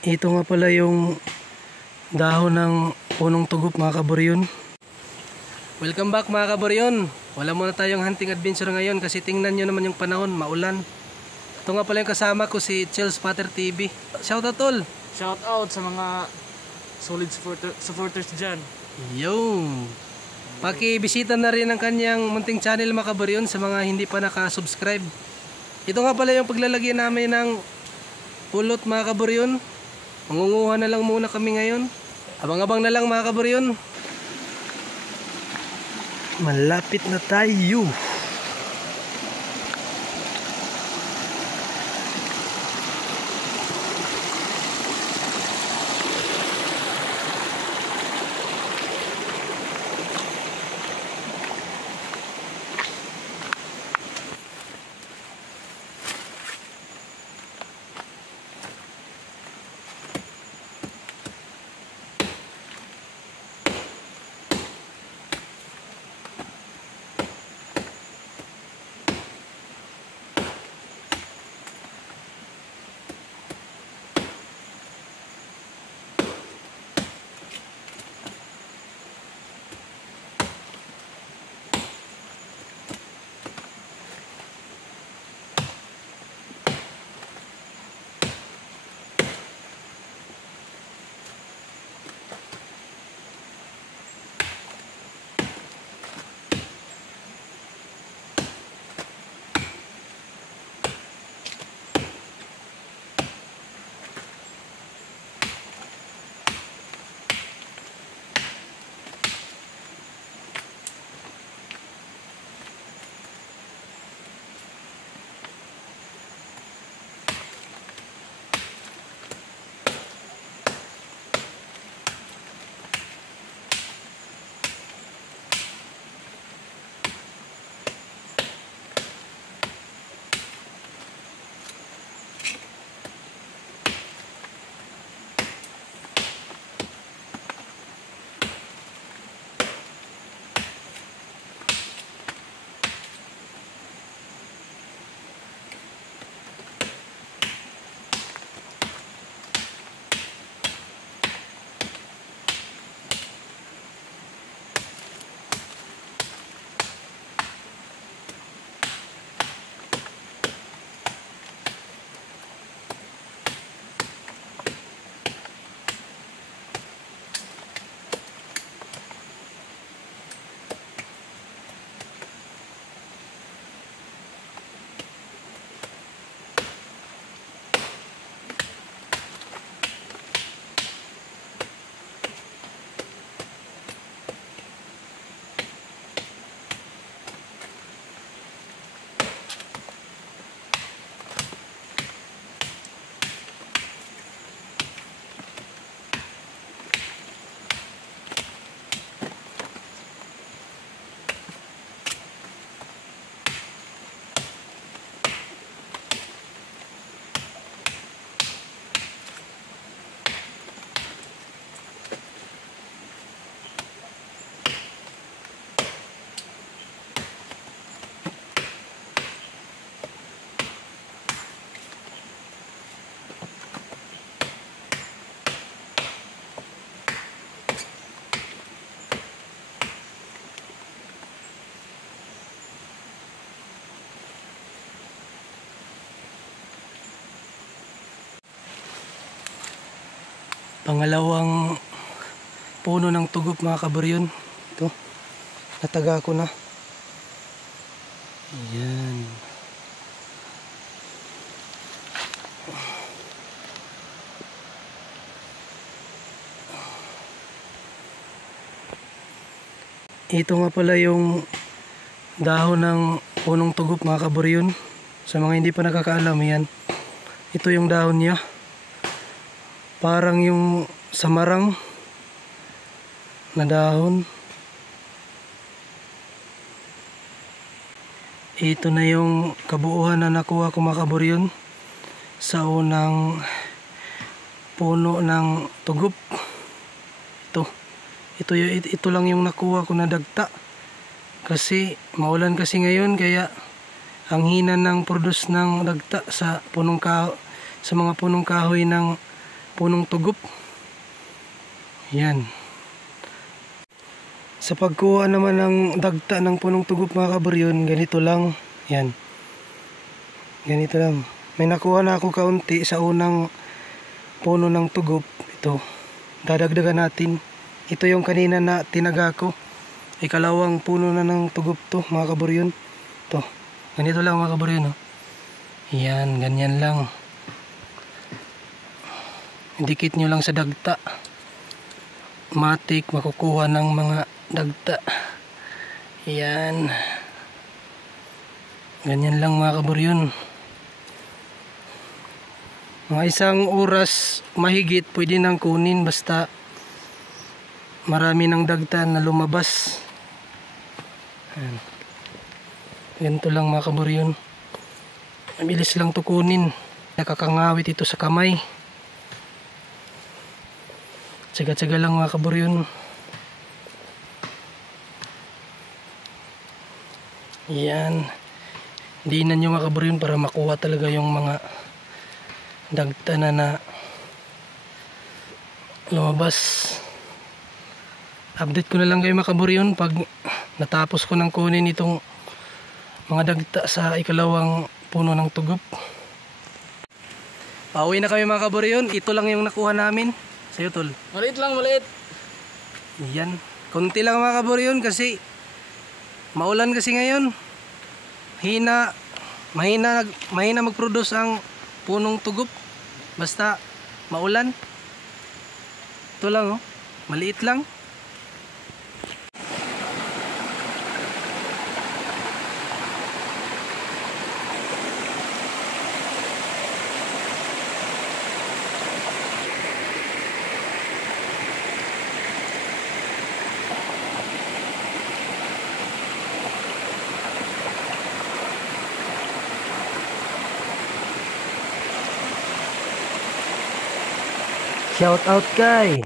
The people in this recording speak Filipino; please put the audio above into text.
Ito nga pala yung dahon ng punong tugop mga kaboryon. Welcome back mga kaboryon. Wala muna tayong hunting adventure ngayon kasi tingnan nyo naman yung panahon, maulan. Ito nga pala yung kasama ko, si Chel Spotter TV. Shout out all! Shout out sa mga solid supporters dyan. Yung pakibisita na rin ang kanyang munting channel mga kaboryon sa mga hindi pa nakasubscribe. Ito nga pala yung paglalagyan namin ng pulot mga kaboryon. Mangunguha na lang muna kami ngayon. Abang-abang na lang mga kaboryon. Malapit na tayo. Pangalawang puno ng tugop mga kaboryon. Ito, nataga ko na. Ayan. Ito nga pala yung dahon ng punong tugop mga kaboryon. Sa mga hindi pa nakakaalam, yan. Ito yung dahon niya. Parang yung samarang na dahon. Ito na yung kabuuan na nakuha ko mga kaboryon sa unang puno ng tugop. Ito lang yung nakuha ko na dagta. Kasi maulan kasi ngayon, kaya ang hina ng produce ng dagta sa mga punong kahoy ng punong tugop. Yan. Sa pagkuha naman ng dagta ng punong tugop mga kabaryon, ganito lang. Yan. Ganito lang. May nakuha na ako kaunti sa unang puno ng tugop. Ito. Dadagdagan natin. Ito yung kanina na tinaga ko. Ikalawang puno na ng tugop to mga kabaryon. Ito. Ganito lang mga kabaryon. Oh. Yan. Ganyan lang. Dikit nyo lang sa dagta. Matik makukuha ng mga dagta. Yan. Ganyan lang mga kabaryon. Mga isang oras mahigit pwede nang kunin basta marami ng dagta na lumabas. Yan. Ganito lang mga kabaryon. Mabilis lang to kunin. Nakakangawit ito sa kamay. Tsaga-tsaga lang mga kabaryon. Yan. Diinan nyo mga kabaryon para makuha talaga yung mga dagta na lumabas. Update ko na lang kayo mga kabaryon pag natapos ko ng kunin itong mga dagta sa ikalawang puno ng tugop. Pauwi na kami mga kabaryon. Ito lang yung nakuha namin. Sa'yo tol. Maliit lang, maliit. Yan. Kunti lang mga kabaryon kasi maulan kasi ngayon. Mahina mag-produce ang punong tugop. Basta maulan. Ito lang oh. Maliit lang. Shout out kay